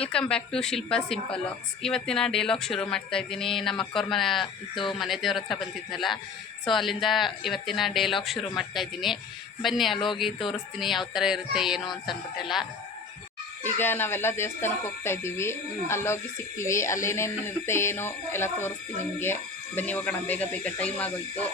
Welcome back to Shilpa simple locks. ಇವತ್ತಿನ ಡೇಲಾಗ್ ಶುರು ಮಾಡ್ತಾ ಇದ್ದೀನಿ. ನಮ್ಮ ಅಕ್ಕವ್ರ ಮನೆ ದೇವ್ರ ಹತ್ರ ಬಂದಿದ್ನಲ್ಲ, ಸೊ ಅಲ್ಲಿಂದ ಇವತ್ತಿನ ಡೇಲಾಗ್ ಶುರು ಮಾಡ್ತಾ ಇದ್ದೀನಿ. ಬನ್ನಿ ಅಲ್ಲಿ ಹೋಗಿ ತೋರಿಸ್ತೀನಿ ಯಾವ ಥರ ಇರುತ್ತೆ ಏನು ಅಂತ ಅಂದ್ಬಿಟ್ಟೆಲ್ಲ. ಈಗ ನಾವೆಲ್ಲ ದೇವಸ್ಥಾನಕ್ಕೆ ಹೋಗ್ತಾ ಇದ್ದೀವಿ, ಅಲ್ಲೋಗಿ ಸಿಗ್ತೀವಿ. ಅಲ್ಲೇನೇನು ಇರುತ್ತೆ ಏನು ಎಲ್ಲ ತೋರಿಸ್ತೀನಿ ನಿಮಗೆ. ಬನ್ನಿ ಹೋಗೋಣ, ಬೇಗ ಬೇಗ ಟೈಮ್ ಆಗೋಯ್ತು.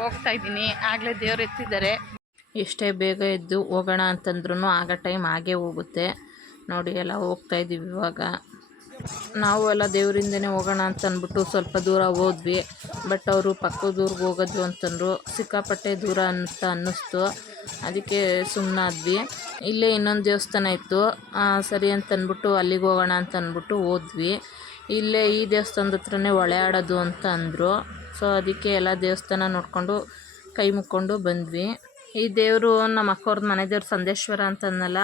ಹೋಗ್ತಾ ಇದ್ದೀನಿ, ಆಗಲೇ ದೇವ್ರು ಎತ್ತಿದ್ದಾರೆ. ಎಷ್ಟೇ ಬೇಗ ಎದ್ದು ಹೋಗೋಣ ಅಂತಂದ್ರೂ ಆಗ ಟೈಮ್ ಆಗೇ ಹೋಗುತ್ತೆ ನೋಡಿ. ಎಲ್ಲ ಹೋಗ್ತಾ ಇದ್ದೀವಿ. ಇವಾಗ ನಾವು ಎಲ್ಲ ದೇವರಿಂದನೇ ಹೋಗೋಣ ಅಂತ ಅಂದ್ಬಿಟ್ಟು ಸ್ವಲ್ಪ ದೂರ ಹೋದ್ವಿ. ಬಟ್ ಅವರು ಪಕ್ಕದ ಊರಿಗೆ ಹೋಗೋದು ಅಂತಂದರು. ಸಿಕ್ಕಾಪಟ್ಟೆ ದೂರ ಅಂತ ಅನ್ನಿಸ್ತು, ಅದಕ್ಕೆ ಸುಮ್ಮನಾದ್ವಿ. ಇಲ್ಲೇ ಇನ್ನೊಂದು ದೇವಸ್ಥಾನ ಇತ್ತು, ಸರಿ ಅಂತಂದ್ಬಿಟ್ಟು ಅಲ್ಲಿಗೆ ಹೋಗೋಣ ಅಂತ ಅಂದ್ಬಿಟ್ಟು ಹೋದ್ವಿ. ಇಲ್ಲೇ ಈ ದೇವಸ್ಥಾನದ ಹತ್ರನೇ ಹೊಳೆ ಆಡೋದು ಅಂತ ಅಂದರು. ಸೊ ಅದಕ್ಕೆ ಎಲ್ಲ ದೇವಸ್ಥಾನ ನೋಡಿಕೊಂಡು ಕೈ ಮುಕ್ಕೊಂಡು ಬಂದ್ವಿ. ಈ ದೇವರು ನಮ್ಮ ಅಕ್ಕವ್ರದ್ದು ಮನೆ ದೇವ್ರು ಸಂದೇಶ್ವರ ಅಂತಂದಲ್ಲ,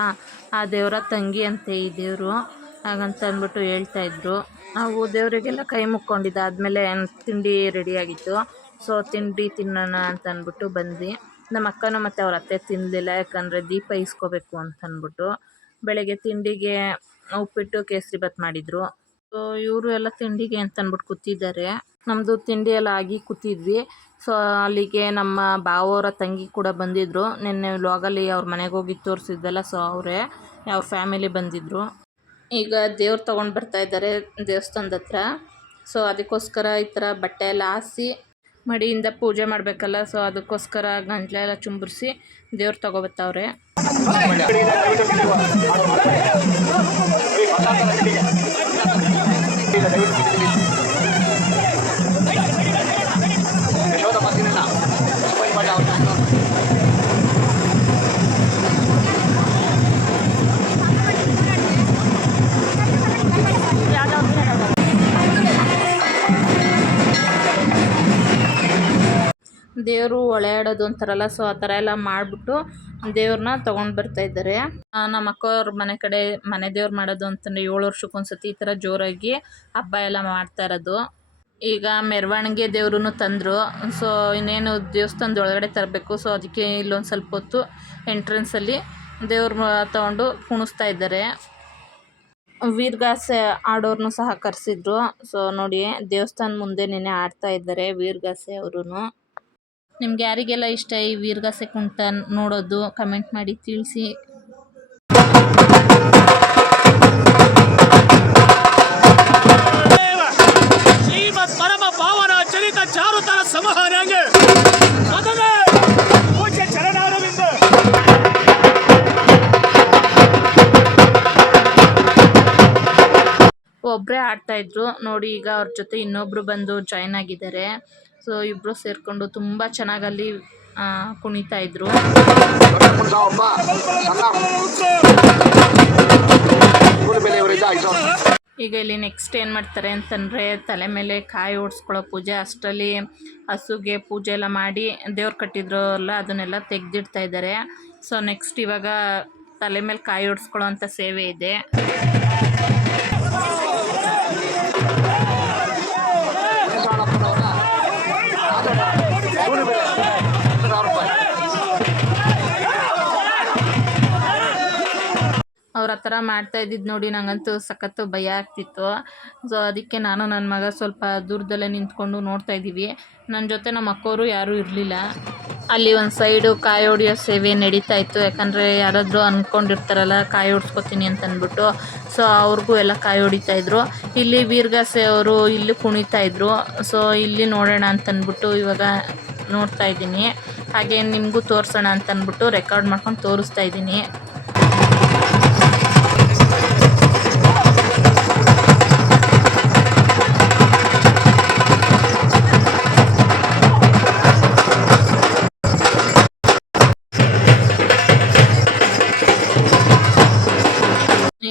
ಆ ದೇವರ ತಂಗಿ ಅಂತೆ ಈ ದೇವರು, ಹಾಗಂತ ಅಂದ್ಬಿಟ್ಟು ಹೇಳ್ತಾಯಿದ್ರು. ನಾವು ದೇವರಿಗೆಲ್ಲ ಕೈ ಮುಕ್ಕೊಂಡಿದ್ದಾದಮೇಲೆ ತಿಂಡಿ ರೆಡಿಯಾಗಿತ್ತು. ಸೊ ತಿಂಡಿ ತಿನ್ನೋಣ ಅಂತ ಅಂದ್ಬಿಟ್ಟು ಬಂದ್ವಿ. ನಮ್ಮ ಅಕ್ಕನೂ ಮತ್ತು ಅವ್ರ ಅತ್ತೆ ತಿನ್ನಲಿಲ್ಲ, ಯಾಕಂದರೆ ದೀಪ ಇಸ್ಕೋಬೇಕು ಅಂತ ಅಂದ್ಬಿಟ್ಟು. ಬೆಳಗ್ಗೆ ತಿಂಡಿಗೆ ಉಪ್ಪಿಟ್ಟು ಕೇಸರಿ ಬಾತ್ ಮಾಡಿದರು. ಸೊ ಇವರು ಎಲ್ಲ ತಿಂಡಿಗೆ ಅಂತ ಅಂದ್ಬಿಟ್ಟು ಕೂತಿದ್ದಾರೆ. ನಮ್ಮದು ತಿಂಡಿ ಎಲ್ಲ ಆಗಿ ಕೂತಿದ್ವಿ. ಸೊ ಅಲ್ಲಿಗೆ ನಮ್ಮ ಬಾವವರ ತಂಗಿ ಕೂಡ ಬಂದಿದ್ದರು. ನಿನ್ನೆ ವ್ಲಾಗಲ್ಲಿ ಅವ್ರ ಮನೆಗೆ ಹೋಗಿ ತೋರಿಸಿದ್ದಲ್ಲ, ಸೊ ಅವರೇ ಅವ್ರ ಫ್ಯಾಮಿಲಿ ಬಂದಿದ್ದರು. ಈಗ ದೇವ್ರು ತೊಗೊಂಡು ಬರ್ತಾ ಇದ್ದಾರೆ ದೇವಸ್ಥಾನದ ಹತ್ರ. ಸೊ ಅದಕ್ಕೋಸ್ಕರ ಈ ಥರ ಬಟ್ಟೆ ಎಲ್ಲ ಹಾಸಿ ಮಡಿಯಿಂದ ಪೂಜೆ ಮಾಡಬೇಕಲ್ಲ, ಸೊ ಅದಕ್ಕೋಸ್ಕರ ಗಂಟ್ಲೆ ಎಲ್ಲ ಚುಂಬರಿಸಿ ದೇವ್ರು ತೊಗೊಬತ್ತವ್ರೆ. ದೇವರು ಹೊಳೆ ಆಡೋದು ಅಂತಾರಲ್ಲ, ಸೊ ಆ ಥರ ಎಲ್ಲ ಮಾಡಿಬಿಟ್ಟು ದೇವ್ರನ್ನ ತೊಗೊಂಡು ಬರ್ತಾಯಿದ್ದಾರೆ. ನಮ್ಮ ಅಕ್ಕವ್ರ ಮನೆ ಕಡೆ ಮನೆ ದೇವ್ರು ಮಾಡೋದು ಅಂತಂದರೆ 7 ವರ್ಷಕ್ಕೊಂದ್ಸತಿ ಈ ಥರ ಜೋರಾಗಿ ಹಬ್ಬ ಎಲ್ಲ ಮಾಡ್ತಾ ಇರೋದು. ಈಗ ಮೆರವಣಿಗೆ ದೇವ್ರೂ ತಂದರು. ಸೊ ಇನ್ನೇನು ದೇವಸ್ಥಾನದ ಒಳಗಡೆ ತರಬೇಕು. ಸೊ ಅದಕ್ಕೆ ಇಲ್ಲೊಂದು ಸ್ವಲ್ಪ ಹೊತ್ತು ಎಂಟ್ರೆನ್ಸಲ್ಲಿ ದೇವ್ರ ತೊಗೊಂಡು ಕುಣಿಸ್ತಾ ಇದ್ದಾರೆ. ವೀರಗಾಸೆ ಆಡೋರ್ನು ಸಹ ಕರೆಸಿದ್ರು. ಸೊ ನೋಡಿ ದೇವಸ್ಥಾನ ಮುಂದೆ ನೆನೆ ಆಡ್ತಾ ಇದ್ದಾರೆ ವೀರಗಾಸೆ ಅವರು. ನಿಮ್ಗೆ ಯಾರಿಗೆಲ್ಲ ಇಷ್ಟ ಈ ವೀರಗಾಸೆ ಕುಣಿತ ನೋಡೋದು ಕಮೆಂಟ್ ಮಾಡಿ ತಿಳಿಸಿ. ಶ್ರೀಮದ್ ಪರಮ ಪಾವನ ಚರಿತ ಚಾರುತರ ಸಮಹಾರಂಗೆ ಒಬ್ಬರೇ ಆಡ್ತಾ ಇದ್ರು ನೋಡಿ. ಈಗ ಅವ್ರ ಜೊತೆ ಇನ್ನೊಬ್ರು ಬಂದು ಜಾಯ್ನ್ ಆಗಿದ್ದಾರೆ. ಸೊ ಇಬ್ಬರು ಸೇರಿಕೊಂಡು ತುಂಬ ಚೆನ್ನಾಗಿ ಅಲ್ಲಿ ಕುಣಿತಾ ಇದ್ರು. ಈಗ ಇಲ್ಲಿ ನೆಕ್ಸ್ಟ್ ಏನು ಮಾಡ್ತಾರೆ ಅಂತಂದರೆ ತಲೆ ಮೇಲೆ ಕಾಯಿ ಓಡಿಸ್ಕೊಳ್ಳೋ ಪೂಜೆ. ಅಷ್ಟರಲ್ಲಿ ಹಸುಗೆ ಪೂಜೆ ಎಲ್ಲ ಮಾಡಿ ದೇವ್ರು ಕಟ್ಟಿದ್ರು ಅಲ್ಲ, ಅದನ್ನೆಲ್ಲ ತೆಗೆದಿಡ್ತಾ ಇದ್ದಾರೆ. ಸೊ ನೆಕ್ಸ್ಟ್ ಇವಾಗ ತಲೆ ಮೇಲೆ ಕಾಯಿ ಓಡಿಸ್ಕೊಳ್ಳೋ ಅಂಥ ಸೇವೆ ಇದೆ. ಅವ್ರು ಆ ಥರ ಮಾಡ್ತಾ ಇದ್ದಿದ್ದು ನೋಡಿ ನನಗಂತೂ ಸಖತ್ತು ಭಯ ಆಗ್ತಿತ್ತು. ಸೊ ಅದಕ್ಕೆ ನಾನು ನನ್ನ ಮಗ ಸ್ವಲ್ಪ ದೂರದಲ್ಲೇ ನಿಂತ್ಕೊಂಡು ನೋಡ್ತಾ ಇದ್ದೀವಿ. ನನ್ನ ಜೊತೆ ನಮ್ಮ ಅಕ್ಕವರು ಯಾರೂ ಇರಲಿಲ್ಲ. ಅಲ್ಲಿ ಒಂದು ಸೈಡು ಕಾಯಿ ಹೊಡಿಯೋ ಸೇವೆ ನಡೀತಾ ಇತ್ತು. ಯಾಕಂದರೆ ಯಾರಾದರೂ ಅಂದ್ಕೊಂಡಿರ್ತಾರಲ್ಲ ಕಾಯಿ ಹೊಡ್ಸ್ಕೊತೀನಿ ಅಂತ ಅಂದ್ಬಿಟ್ಟು, ಸೊ ಅವ್ರಿಗೂ ಎಲ್ಲ ಕಾಯಿ ಹೊಡಿತಾಯಿದ್ರು. ಇಲ್ಲಿ ವೀರಗಾಸೆ ಅವರು ಇಲ್ಲಿ ಕುಣಿತಾಯಿದ್ರು. ಸೊ ಇಲ್ಲಿ ನೋಡೋಣ ಅಂತಂದ್ಬಿಟ್ಟು ಇವಾಗ ನೋಡ್ತಾ ಇದ್ದೀನಿ. ಹಾಗೆ ನಿಮಗೂ ತೋರಿಸೋಣ ಅಂತಂದ್ಬಿಟ್ಟು ರೆಕಾರ್ಡ್ ಮಾಡ್ಕೊಂಡು ತೋರಿಸ್ತಾ ಇದ್ದೀನಿ.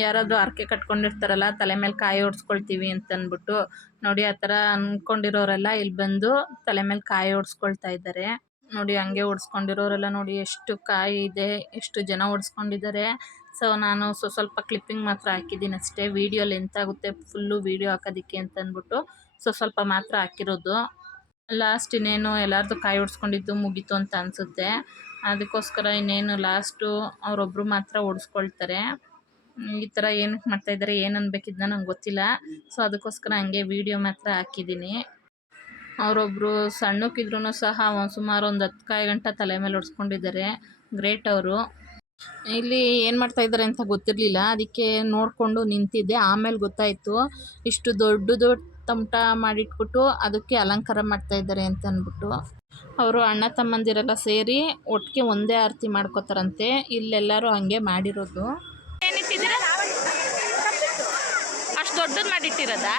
ಯಾರಾದರೂ ಹರಕೆ ಕಟ್ಕೊಂಡಿರ್ತಾರಲ್ಲ ತಲೆ ಮೇಲೆ ಕಾಯಿ ಹೊಡ್ಸ್ಕೊಳ್ತೀವಿ ಅಂತಂದ್ಬಿಟ್ಟು ನೋಡಿ, ಆ ಥರ ಅಂದ್ಕೊಂಡಿರೋರೆಲ್ಲ ಇಲ್ಲಿ ಬಂದು ತಲೆ ಮೇಲೆ ಕಾಯಿ ಹೊಡ್ಸ್ಕೊಳ್ತಾ ಇದ್ದಾರೆ ನೋಡಿ. ಹಂಗೆ ಹೊಡ್ಸ್ಕೊಂಡಿರೋರೆಲ್ಲ ನೋಡಿ ಎಷ್ಟು ಕಾಯಿ ಇದೆ, ಎಷ್ಟು ಜನ ಹೊಡ್ಸ್ಕೊಂಡಿದ್ದಾರೆ. ಸೊ ನಾನು ಸ್ವಲ್ಪ ಕ್ಲಿಪ್ಪಿಂಗ್ ಮಾತ್ರ ಹಾಕಿದ್ದೀನಿ ಅಷ್ಟೇ. ವೀಡಿಯೋ ಲೆಂತ್ ಆಗುತ್ತೆ ಫುಲ್ಲು ವೀಡಿಯೋ ಹಾಕೋದಕ್ಕೆ ಅಂತಂದ್ಬಿಟ್ಟು ಸ್ವಲ್ಪ ಮಾತ್ರ ಹಾಕಿರೋದು. ಲಾಸ್ಟ್ ಇನ್ನೇನು ಎಲ್ಲರದ್ದು ಕಾಯಿ ಹೊಡ್ಸ್ಕೊಂಡಿದ್ದು ಮುಗೀತು ಅಂತ ಅನಿಸುತ್ತೆ. ಅದಕ್ಕೋಸ್ಕರ ಇನ್ನೇನು ಲಾಸ್ಟು ಅವರೊಬ್ಬರು ಮಾತ್ರ ಹೊಡ್ಸ್ಕೊಳ್ತಾರೆ. ಈ ಥರ ಏನಕ್ಕೆ ಮಾಡ್ತಾಯಿದ್ದಾರೆ ಏನು ಅನ್ಬೇಕಿದ್ನ ನಂಗೆ ಗೊತ್ತಿಲ್ಲ. ಸೊ ಅದಕ್ಕೋಸ್ಕರ ಹಂಗೆ ವೀಡಿಯೋ ಮಾತ್ರ ಹಾಕಿದ್ದೀನಿ. ಅವರೊಬ್ಬರು ಸಣ್ಣಕ್ಕಿದ್ರೂ ಸಹ ಸುಮಾರು ಒಂದು 10 ಕಾಯಿ ಗಂಟ ತಲೆ ಮೇಲೆ ಹೊಡ್ಸ್ಕೊಂಡಿದ್ದಾರೆ. ಗ್ರೇಟ್ ಅವರು. ಇಲ್ಲಿ ಏನು ಮಾಡ್ತಾಯಿದ್ದಾರೆ ಅಂತ ಗೊತ್ತಿರಲಿಲ್ಲ, ಅದಕ್ಕೆ ನೋಡಿಕೊಂಡು ನಿಂತಿದ್ದೆ. ಆಮೇಲೆ ಗೊತ್ತಾಯಿತು ಇಷ್ಟು ದೊಡ್ಡದು ತಮಟ ಮಾಡಿಟ್ಬಿಟ್ಟು ಅದಕ್ಕೆ ಅಲಂಕಾರ ಮಾಡ್ತಾಯಿದ್ದಾರೆ ಅಂತ ಅಂದ್ಬಿಟ್ಟು. ಅವರು ಅಣ್ಣ ತಮ್ಮಂದಿರೆಲ್ಲ ಸೇರಿ ಒಟ್ಟಿಗೆ ಒಂದೇ ಆರತಿ ಮಾಡ್ಕೋತಾರಂತೆ. ಇಲ್ಲೆಲ್ಲರೂ ಹಂಗೆ ಮಾಡಿರೋದು. ಏನಿಟ್ಟಿದ್ದೀರಾ? ಅಷ್ಟು ದೊಡ್ಡದು ಮಾಡಿಟ್ಟಿರೋದಾ?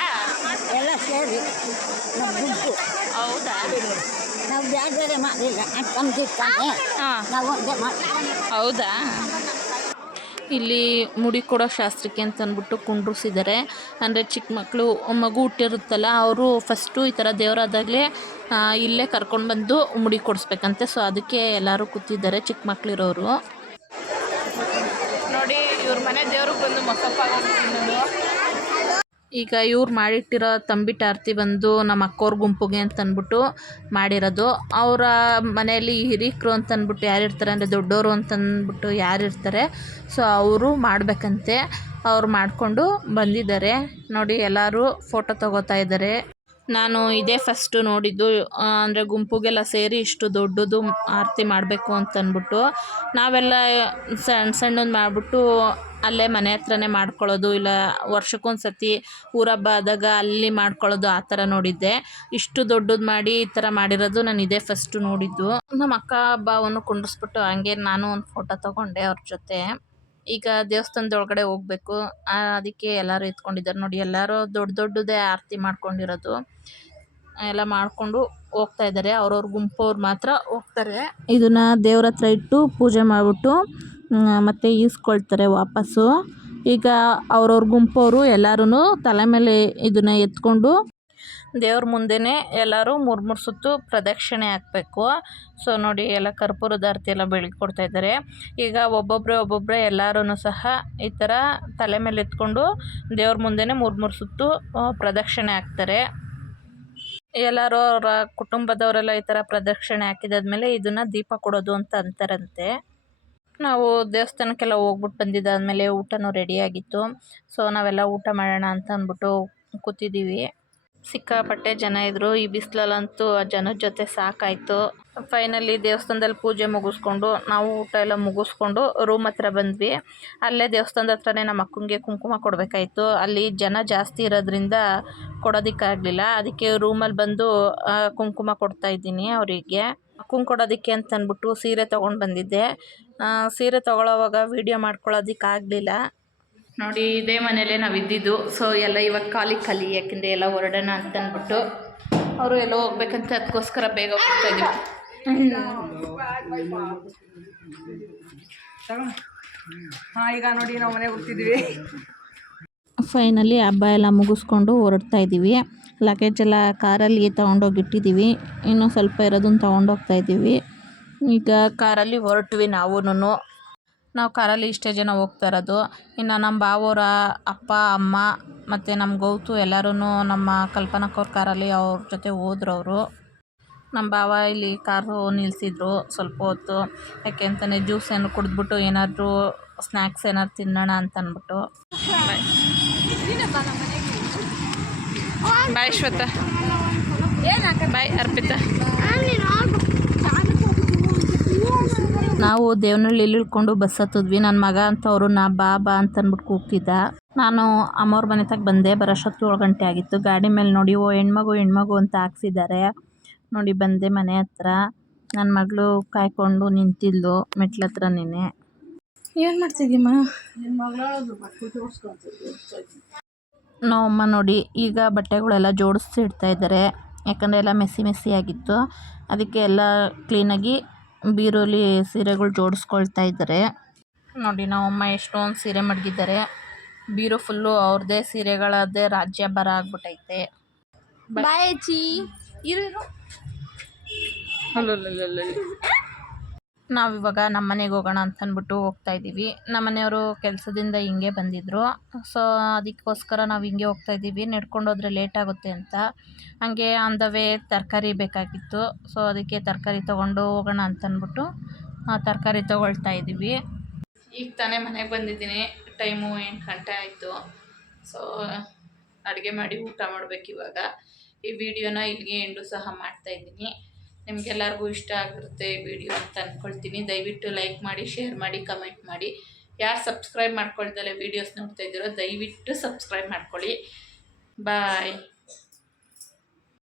ಎಲ್ಲ ಸೇರಿ ನಮ್ಮ ಗುಂಪು. ಹೌದಾ? ನಾವು ಬೇರೆ ಬೇರೆ ಮಾಡಿಲ್ಲ, ಅಕ್ಕಂದಿರ್ತಾನೆ ಹಾಂ, ನಾವು ಒಂದೇ ಮಾಡಿ. ಹೌದಾ? ಇಲ್ಲಿ ಮುಡಿ ಕೊಡೋ ಶಾಸ್ತ್ರಕ್ಕೆ ಅಂತ ಅಂದ್ಬಿಟ್ಟು ಕುಂಡ್ರಿಸಿದ್ದಾರೆ. ಅಂದರೆ ಚಿಕ್ಕ ಮಕ್ಕಳು ಮಗು ಹುಟ್ಟಿರುತ್ತಲ್ಲ, ಅವರು ಫಸ್ಟು ಈ ಥರ ದೇವರಾದಾಗಲೇ ಇಲ್ಲೇ ಕರ್ಕೊಂಡು ಬಂದು ಮುಡಿ ಕೊಡಿಸ್ಬೇಕಂತೆ. ಸೊ ಅದಕ್ಕೆ ಎಲ್ಲರೂ ಕೂತಿದ್ದಾರೆ ಚಿಕ್ಕ ಮಕ್ಕಳಿರೋರು. ನೋಡಿ ಇವ್ರ ಮನೆ ದೇವ್ರಿಗೆ ಬಂದು ಮೊಸಪ್ಪ ಈಗ ಇವ್ರು ಮಾಡಿಟ್ಟಿರೋ ತಂಬಿಟ್ಟು ಆರತಿ ಬಂದು ನಮ್ಮ ಅಕ್ಕೋರ ಗುಂಪುಗೆ ಅಂತ ಅಂದ್ಬಿಟ್ಟು ಮಾಡಿರೋದು. ಅವರ ಮನೆಯಲ್ಲಿ ಹಿರೀಕರು ಅಂತ ಅಂದ್ಬಿಟ್ಟು ಯಾರಿರ್ತಾರೆ, ಅಂದರೆ ದೊಡ್ಡವರು ಅಂತಂದ್ಬಿಟ್ಟು ಯಾರಿರ್ತಾರೆ, ಸೊ ಅವರು ಮಾಡಬೇಕಂತೆ. ಅವ್ರು ಮಾಡಿಕೊಂಡು ಬಂದಿದ್ದಾರೆ. ನೋಡಿ ಎಲ್ಲರೂ ಫೋಟೋ ತಗೋತಾ ಇದ್ದಾರೆ. ನಾನು ಇದೇ ಫಸ್ಟು ನೋಡಿದ್ದು, ಅಂದರೆ ಗುಂಪುಗೆಲ್ಲ ಸೇರಿ ಇಷ್ಟು ದೊಡ್ಡದು ಆರತಿ ಮಾಡಬೇಕು ಅಂತಂದ್ಬಿಟ್ಟು. ನಾವೆಲ್ಲ ಸಣ್ಣ ಸಣ್ಣದು ಮಾಡಿಬಿಟ್ಟು ಅಲ್ಲೇ ಮನೆ ಹತ್ರನೇ ಮಾಡ್ಕೊಳ್ಳೋದು, ಇಲ್ಲ ವರ್ಷಕ್ಕೊಂದು ಸತಿ ಊರಬ್ಬ ಆದಾಗ ಅಲ್ಲಿ ಮಾಡ್ಕೊಳ್ಳೋದು, ಆ ಥರ ನೋಡಿದ್ದೆ. ಇಷ್ಟು ದೊಡ್ಡದು ಮಾಡಿ ಈ ಥರ ಮಾಡಿರೋದು ನಾನು ಇದೇ ಫಸ್ಟು ನೋಡಿದ್ದು. ನಮ್ಮ ಅಕ್ಕ ಬಾವನ್ನು ಕುಂಡಿಸ್ಬಿಟ್ಟು ಹಂಗೆ ನಾನು ಒಂದು ಫೋಟೋ ತೊಗೊಂಡೆ ಅವ್ರ ಜೊತೆ. ಈಗ ದೇವಸ್ಥಾನದ ಒಳಗಡೆ ಹೋಗಬೇಕು, ಅದಕ್ಕೆ ಎಲ್ಲರೂ ಎತ್ಕೊಂಡಿದ್ದಾರೆ. ನೋಡಿ ಎಲ್ಲರೂ ದೊಡ್ಡದೇ ಆರತಿ ಮಾಡ್ಕೊಂಡಿರೋದು ಎಲ್ಲ ಮಾಡಿಕೊಂಡು ಹೋಗ್ತಾ ಇದ್ದಾರೆ. ಅವ್ರವ್ರ ಗುಂಪವ್ರು ಮಾತ್ರ ಹೋಗ್ತಾರೆ. ಇದನ್ನು ದೇವ್ರ ಹತ್ರ ಇಟ್ಟು ಪೂಜೆ ಮಾಡಿಬಿಟ್ಟು ಮತ್ತೆ ಈಸ್ಕೊಳ್ತಾರೆ ವಾಪಸ್ಸು. ಈಗ ಅವ್ರವ್ರ ಗುಂಪವರು ಎಲ್ಲರೂ ತಲೆ ಮೇಲೆ ಇದನ್ನು ಎತ್ಕೊಂಡು ದೇವ್ರ ಮುಂದೆನೇ ಎಲ್ಲರೂ 3 ಸುತ್ತು ಪ್ರದಕ್ಷಿಣೆ ಹಾಕಬೇಕು. ಸೊ ನೋಡಿ ಎಲ್ಲ ಕರ್ಪೂರದ ಆರತಿ ಎಲ್ಲ ಬೆಳಗ್ಕೊಡ್ತಾ ಇದ್ದಾರೆ. ಈಗ ಒಬ್ಬೊಬ್ಬರೇ ಎಲ್ಲರೂ ಸಹ ಈ ಥರ ತಲೆ ಮೇಲೆ ಎತ್ಕೊಂಡು ದೇವ್ರ ಮುಂದೆನೇ 3 ಸುತ್ತು ಪ್ರದಕ್ಷಿಣೆ ಹಾಕ್ತಾರೆ. ಎಲ್ಲರೂ ಅವರ ಕುಟುಂಬದವರೆಲ್ಲ ಈ ಥರ ಪ್ರದಕ್ಷಿಣೆ ಹಾಕಿದಾದ್ಮೇಲೆ ಇದನ್ನು ದೀಪ ಕೊಡೋದು ಅಂತ ಅಂತಾರಂತೆ. ನಾವು ದೇವಸ್ಥಾನಕ್ಕೆಲ್ಲ ಹೋಗ್ಬಿಟ್ಟು ಬಂದಿದ್ದಾದಮೇಲೆ ಊಟನೂ ರೆಡಿಯಾಗಿತ್ತು. ಸೊ ನಾವೆಲ್ಲ ಊಟ ಮಾಡೋಣ ಅಂತ ಅಂದ್ಬಿಟ್ಟು ಕೂತಿದ್ದೀವಿ. ಸಿಕ್ಕಾಪಟ್ಟೆ ಜನ ಇದ್ದರು. ಈ ಬಿಸಿಲಲ್ಲಂತೂ ಆ ಜನದ ಜೊತೆ ಸಾಕಾಯಿತು. ಫೈನಲಿ ದೇವಸ್ಥಾನದಲ್ಲಿ ಪೂಜೆ ಮುಗಿಸ್ಕೊಂಡು ನಾವು ಊಟ ಎಲ್ಲ ಮುಗಿಸ್ಕೊಂಡು ರೂಮ್ ಹತ್ರ ಬಂದ್ವಿ. ಅಲ್ಲೇ ದೇವಸ್ಥಾನದ ಹತ್ರನೇ ನಮ್ಮ ಅಕ್ಕಂಗೆ ಕುಂಕುಮ ಕೊಡಬೇಕಾಯ್ತು. ಅಲ್ಲಿ ಜನ ಜಾಸ್ತಿ ಇರೋದ್ರಿಂದ ಕೊಡೋದಕ್ಕಾಗಲಿಲ್ಲ. ಅದಕ್ಕೆ ರೂಮಲ್ಲಿ ಬಂದು ಕುಂಕುಮ ಕೊಡ್ತಾಯಿದ್ದೀನಿ ಅವರಿಗೆ. ಅಕ್ಕಂಗೆ ಕೊಡೋದಕ್ಕೆ ಅಂತ ಅಂದ್ಬಿಟ್ಟು ಸೀರೆ ತೊಗೊಂಡು ಬಂದಿದ್ದೆ. ಸೀರೆ ತೊಗೊಳ್ಳೋವಾಗ ವೀಡಿಯೋ ಮಾಡ್ಕೊಳ್ಳೋದಕ್ಕಾಗಲಿಲ್ಲ. ನೋಡಿ ಇದೇ ಮನೇಲೇ ನಾವು ಇದ್ದಿದ್ದು. ಸೊ ಎಲ್ಲ ಇವಾಗ ಖಾಲಿ ಯಾಕೆಂದರೆ ಎಲ್ಲ ಹೊರಡೋಣ ಅಂತ ಅಂದ್ಬಿಟ್ಟು ಅವರು ಎಲ್ಲ ಹೋಗ್ಬೇಕಂತ ಅದಕ್ಕೋಸ್ಕರ ಬೇಗ ಹೋಗ್ತಾ ಇದ್ದೀವಿ. ಈಗ ನೋಡಿ ನಾವು ಮನೆಗೆ ಹೋಗ್ತಿದ್ದೀವಿ. ಫೈನಲಿ ಹಬ್ಬ ಎಲ್ಲ ಮುಗಿಸ್ಕೊಂಡು ಹೊರಡ್ತಾ ಇದ್ದೀವಿ. ಲಗೇಜ್ ಎಲ್ಲ ಕಾರಲ್ಲಿ ತೊಗೊಂಡೋಗಿಟ್ಟಿದ್ದೀವಿ. ಇನ್ನೂ ಸ್ವಲ್ಪ ಇರೋದನ್ನು ತೊಗೊಂಡೋಗ್ತಾ ಇದ್ದೀವಿ. ಈಗ ಕಾರಲ್ಲಿ ಹೊರಟ್ವಿ ನಾವು ಕಾರಲ್ಲಿ ಇಷ್ಟೇ ಜನ ಹೋಗ್ತಾ ಇರೋದು. ಇನ್ನು ನಮ್ಮ ಬಾವೋರ ಅಪ್ಪ ಅಮ್ಮ ಮತ್ತು ನಮ್ಮ ಗೌತು ಎಲ್ಲರೂ ನಮ್ಮ ಕಲ್ಪನಕ್ಕವ್ರ ಕಾರಲ್ಲಿ ಅವ್ರ ಜೊತೆ ಹೋದ್ರು ಅವರು. ನಮ್ಮ ಬಾವ ಇಲ್ಲಿ ಕಾರು ನಿಲ್ಲಿಸಿದ್ರು ಸ್ವಲ್ಪ ಹೊತ್ತು. ಯಾಕೆ ಅಂತಲೇ ಜ್ಯೂಸ್ ಏನು ಕುಡಿದ್ಬಿಟ್ಟು ಏನಾದರೂ ಸ್ನ್ಯಾಕ್ಸ್ ಏನಾದ್ರು ತಿನ್ನೋಣ ಅಂತ ಅಂದ್ಬಿಟ್ಟು. ಬಾಯ್ ಶ್ವೇತಾ. ಬಾಯ್ ಅರ್ಪಿತಾ. ನಾವು ದೇವನಹಳ್ಳಿಲಿ ಇಳ್ಕೊಂಡು ಬಸ್ ಹತ್ತಿದ್ವಿ. ನನ್ನ ಮಗ ಅಂತ ಅವರು ಬಾ ಅಂತ ಅಂದ್ಬಿಟ್ಟು ಕೂಗ್ತಿದ್ದ. ನಾನು ಅಮ್ಮವ್ರ ಮನೆ ತಗ ಬಂದೆ. ಬರೋಷ್ಟೊತ್ತಿಗೆ 7 ಗಂಟೆ ಆಗಿತ್ತು. ಗಾಡಿ ಮೇಲೆ ನೋಡಿ ಹೆಣ್ಮಗು ಅಂತ ಹಾಕ್ಸಿದ್ದಾರೆ. ನೋಡಿ ಬಂದೆ ಮನೆ ಹತ್ರ. ನನ್ನ ಮಗಳು ಕಾಯ್ಕೊಂಡು ನಿಂತಿದ್ಲು ಮೆಟ್ಲ ಹತ್ರ. ನೀನೆ ಏನು ಮಾಡ್ತಿದ್ದೀಮ್ಮ? ನಮ್ಮಮ್ಮ ನೋಡಿ ಈಗ ಬಟ್ಟೆಗಳೆಲ್ಲ ಜೋಡಿಸಿ ಇಡ್ತಾ ಇದ್ದಾರೆ. ಯಾಕಂದರೆ ಎಲ್ಲ ಮೆಸ್ಸಿ ಆಗಿತ್ತು. ಅದಕ್ಕೆ ಎಲ್ಲ ಕ್ಲೀನಾಗಿ ಬೀರೋಲಿ ಸೀರೆಗಳು ಜೋಡಿಸ್ಕೊಳ್ತಾ ಇದ್ದಾರೆ. ನೋಡಿ ನಮ್ಮಮ್ಮ ಎಷ್ಟೊಂದು ಸೀರೆ ಮಡಗಿದ್ದಾರೆ. ಬೀರೋ ಫುಲ್ಲು ಅವ್ರದ್ದೇ ಸೀರೆಗಳದ್ದೇ ರಾಜ್ಯಭಾರ ಆಗ್ಬಿಟ್ಟೈತೆ. ಬಾಯ್ ಅಜ್ಜಿ. ನಾವಿವಾಗ ನಮ್ಮ ಮನೆಗೆ ಹೋಗೋಣ ಅಂತ ಅಂದ್ಬಿಟ್ಟು ಹೋಗ್ತಾ ಇದ್ದೀವಿ. ನಮ್ಮ ಮನೆಯವರು ಕೆಲಸದಿಂದ ಹಿಂಗೆ ಬಂದಿದ್ದರು. ಸೊ ಅದಕ್ಕೋಸ್ಕರ ನಾವು ಹಿಂಗೆ ಹೋಗ್ತಾ ಇದ್ದೀವಿ. ನಡ್ಕೊಂಡೋದ್ರೆ ಲೇಟ್ ಆಗುತ್ತೆ ಅಂತ. ಹಾಗೆ ಆನ್ ದ ವೇ ತರಕಾರಿ ಬೇಕಾಗಿತ್ತು. ಸೊ ಅದಕ್ಕೆ ತರಕಾರಿ ತೊಗೊಂಡು ಹೋಗೋಣ ಅಂತ ಅಂದ್ಬಿಟ್ಟು ತರಕಾರಿ ತೊಗೊಳ್ತಾ ಇದ್ದೀವಿ. ಈಗ ತಾನೇ ಮನೆಗೆ ಬಂದಿದ್ದೀನಿ. ಟೈಮು 8 ಗಂಟೆ ಆಯಿತು. ಸೊ ಅಡುಗೆ ಮಾಡಿ ಊಟ ಮಾಡಬೇಕು ಇವಾಗ. ಈ ವಿಡಿಯೋನ ಇಲ್ಲಿಗೆ ಎಂಡು ಸಹ ಮಾಡ್ತಾಯಿದ್ದೀನಿ. ನಿಮಗೆಲ್ಲರಿಗೂ ಇಷ್ಟ ಆಗಿರುತ್ತೆ ಈ ವಿಡಿಯೋ ಅಂತ ಅಂದ್ಕೊಳ್ತೀನಿ. ದಯವಿಟ್ಟು ಲೈಕ್ ಮಾಡಿ, ಶೇರ್ ಮಾಡಿ, ಕಮೆಂಟ್ ಮಾಡಿ. ಯಾರು ಸಬ್ಸ್ಕ್ರೈಬ್ ಮಾಡ್ಕೊಳ್ದಲ್ಲೇ ವೀಡಿಯೋಸ್ ನೋಡ್ತಾ ಇದ್ದೀರೋ ದಯವಿಟ್ಟು ಸಬ್ಸ್ಕ್ರೈಬ್ ಮಾಡ್ಕೊಳ್ಳಿ. ಬಾಯ್.